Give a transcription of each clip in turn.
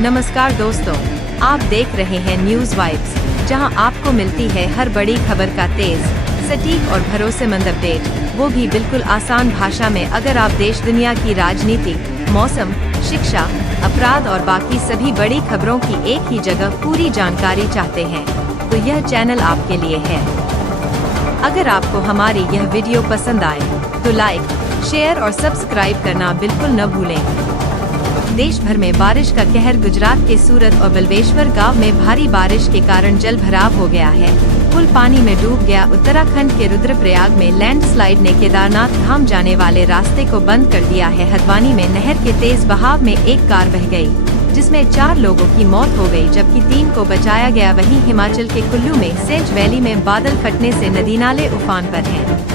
नमस्कार दोस्तों, आप देख रहे हैं न्यूज वाइब्स, जहां आपको मिलती है हर बड़ी खबर का तेज, सटीक और भरोसेमंद अपडेट, वो भी बिल्कुल आसान भाषा में। अगर आप देश दुनिया की राजनीति, मौसम, शिक्षा, अपराध और बाकी सभी बड़ी खबरों की एक ही जगह पूरी जानकारी चाहते हैं, तो यह चैनल आपके लिए है। अगर आपको हमारी यह वीडियो पसंद आए तो लाइक, शेयर और सब्सक्राइब करना बिल्कुल न भूलें। देश भर में बारिश का कहर। गुजरात के सूरत और बल्वेश्वर गांव में भारी बारिश के कारण जल भराव हो गया है। पुल पानी में डूब गया। उत्तराखंड के रुद्रप्रयाग में लैंडस्लाइड ने केदारनाथ धाम जाने वाले रास्ते को बंद कर दिया है। हल्द्वानी में नहर के तेज बहाव में एक कार बह गई, जिसमें 4 लोगों की मौत हो गई, जबकि 3 को बचाया गया। वहीं हिमाचल के कुल्लू में सेंच वैली में बादल फटने से नदी नाले उफान पर हैं।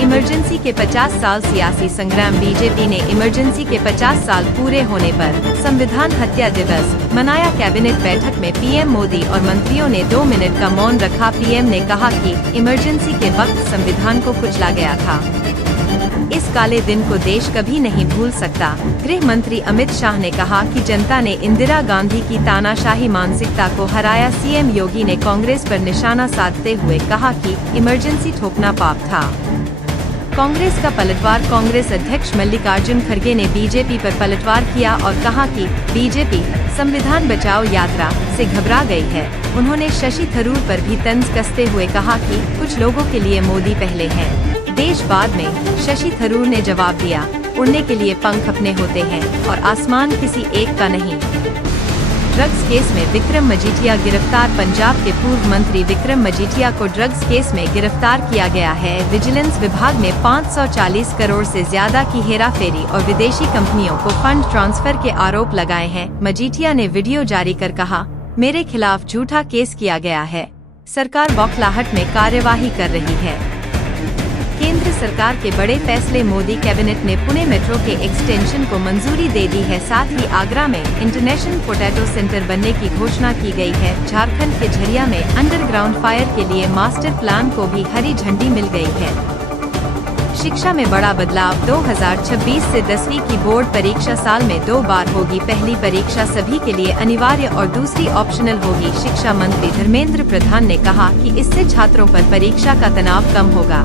इमरजेंसी के 50 साल सियासी संग्राम। बीजेपी ने इमरजेंसी के 50 साल पूरे होने पर संविधान हत्या दिवस मनाया। कैबिनेट बैठक में पीएम मोदी और मंत्रियों ने 2 मिनट का मौन रखा। पीएम ने कहा कि इमरजेंसी के वक्त संविधान को कुचला गया था। इस काले दिन को देश कभी नहीं भूल सकता। गृह मंत्री अमित शाह ने कहा कि जनता ने इंदिरा गांधी की तानाशाही मानसिकता को हराया। सीएम योगी ने कांग्रेस पर निशाना साधते हुए कहा कि इमरजेंसी थोपना पाप था। कांग्रेस का पलटवार। कांग्रेस अध्यक्ष मल्लिकार्जुन खड़गे ने बीजेपी पर पलटवार किया और कहा कि बीजेपी संविधान बचाओ यात्रा से घबरा गई है। उन्होंने शशि थरूर पर भी तंज कसते हुए कहा कि कुछ लोगों के लिए मोदी पहले हैं, देश बाद में। शशि थरूर ने जवाब दिया, उड़ने के लिए पंख अपने होते हैं और आसमान किसी एक का नहीं। ड्रग्स केस में विक्रम मजीठिया गिरफ्तार। पंजाब के पूर्व मंत्री विक्रम मजीठिया को ड्रग्स केस में गिरफ्तार किया गया है। विजिलेंस विभाग ने 540 करोड़ से ज्यादा की हेराफेरी और विदेशी कंपनियों को फंड ट्रांसफर के आरोप लगाए हैं। मजीठिया ने वीडियो जारी कर कहा, मेरे खिलाफ झूठा केस किया गया है। सरकार बौखलाहट में कार्यवाही कर रही है। केंद्र सरकार के बड़े फैसले। मोदी कैबिनेट ने पुणे मेट्रो के एक्सटेंशन को मंजूरी दे दी है। साथ ही आगरा में इंटरनेशनल पोटैटो सेंटर बनने की घोषणा की गई है। झारखंड के झरिया में अंडरग्राउंड फायर के लिए मास्टर प्लान को भी हरी झंडी मिल गई है। शिक्षा में बड़ा बदलाव। 2026 से 10वीं की बोर्ड परीक्षा साल में 2 बार होगी। पहली परीक्षा सभी के लिए अनिवार्य और दूसरी ऑप्शनल होगी। शिक्षा मंत्री धर्मेंद्र प्रधान ने कहा कि इससे छात्रों पर परीक्षा का तनाव कम होगा।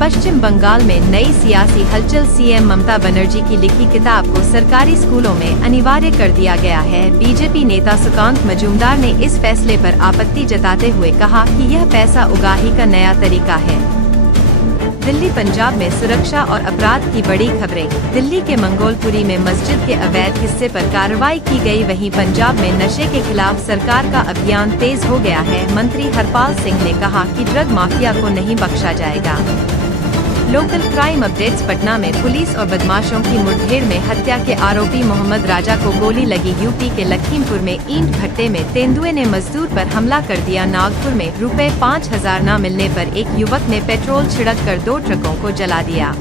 पश्चिम बंगाल में नई सियासी हलचल। सीएम ममता बनर्जी की लिखी किताब को सरकारी स्कूलों में अनिवार्य कर दिया गया है। बीजेपी नेता सुकांत मजूमदार ने इस फैसले पर आपत्ति जताते हुए कहा कि यह पैसा उगाही का नया तरीका है। दिल्ली पंजाब में सुरक्षा और अपराध की बड़ी खबरें। दिल्ली के मंगोलपुरी में मस्जिद के अवैध हिस्से पर कार्रवाई की गई। वहीं पंजाब में नशे के खिलाफ सरकार का अभियान तेज हो गया है। मंत्री हरपाल सिंह ने कहा कि ड्रग माफिया को नहीं बख्शा जाएगा। Local crime updates. पटना में पुलिस और बदमाशों की मुठभेड़ में हत्या के आरोपी मोहम्मद राजा को गोली लगी। यूपी के लखीमपुर में ईंट भट्टे में तेंदुए ने मजदूर पर हमला कर दिया। नागपुर में ₹5000 न मिलने पर एक युवक ने पेट्रोल छिड़क कर 2 ट्रकों को जला दिया।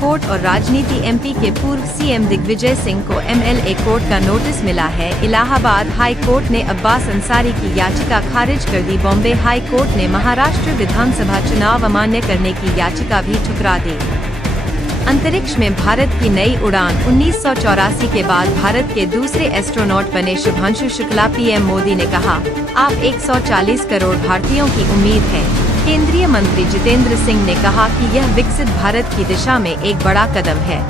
कोर्ट और राजनीति। एमपी के पूर्व सीएम दिग्विजय सिंह को एमएलए कोर्ट का नोटिस मिला है। इलाहाबाद हाई कोर्ट ने अब्बास अंसारी की याचिका खारिज कर दी। बॉम्बे हाई कोर्ट ने महाराष्ट्र विधानसभा चुनाव अमान्य करने की याचिका भी ठुकरा दी। अंतरिक्ष में भारत की नई उड़ान। 1984 के बाद भारत के दूसरे एस्ट्रोनॉट बने शुभांशु शुक्ला। पीएम मोदी ने कहा, आप 140 करोड़ भारतीयों की उम्मीद है। केंद्रीय मंत्री जितेंद्र सिंह ने कहा कि यह विकसित भारत की दिशा में एक बड़ा कदम है।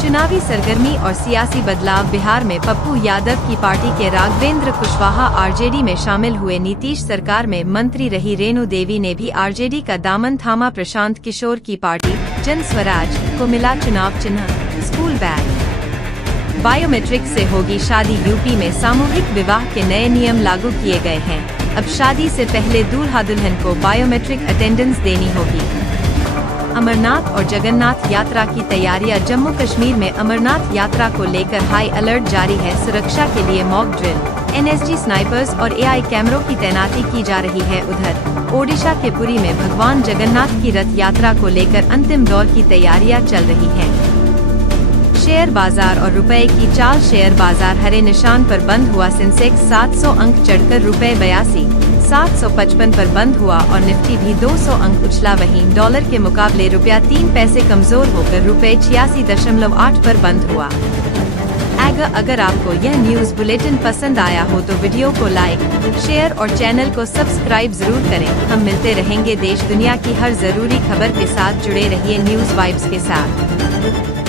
चुनावी सरगर्मी और सियासी बदलाव। बिहार में पप्पू यादव की पार्टी के राघवेंद्र कुशवाहा आरजेडी में शामिल हुए। नीतीश सरकार में मंत्री रही रेणु देवी ने भी आरजेडी का दामन थामा। प्रशांत किशोर की पार्टी जन स्वराज को मिला चुनाव चिन्ह स्कूल बैग। बायोमेट्रिक से होगी शादी। यूपी में सामूहिक विवाह के नए नियम लागू किए गए हैं। अब शादी से पहले दूल्हा दुल्हन को बायोमेट्रिक अटेंडेंस देनी होगी। अमरनाथ और जगन्नाथ यात्रा की तैयारियां। जम्मू कश्मीर में अमरनाथ यात्रा को लेकर हाई अलर्ट जारी है। सुरक्षा के लिए मॉक ड्रिल, एनएसजी स्नाइपर्स और एआई कैमरों की तैनाती की जा रही है। उधर ओडिशा के पुरी में भगवान जगन्नाथ की रथ यात्रा को लेकर अंतिम दौर की तैयारियां चल रही हैं। शेयर बाजार और रुपए की चाल। शेयर बाजार हरे निशान पर बंद हुआ। सेंसेक्स 700 अंक चढ़कर ₹82,755 पर बंद हुआ और निफ्टी भी 200 अंक उछला। वहीं डॉलर के मुकाबले ₹3 पैसे कमजोर होकर ₹86.8 पर बंद हुआ। अगर आपको यह न्यूज़ बुलेटिन पसंद आया हो तो वीडियो को लाइक, शेयर और चैनल को सब्सक्राइब जरूर करें। हम मिलते रहेंगे देश दुनिया की हर जरूरी खबर के साथ। जुड़े रहिए न्यूज़ वाइब्स के साथ।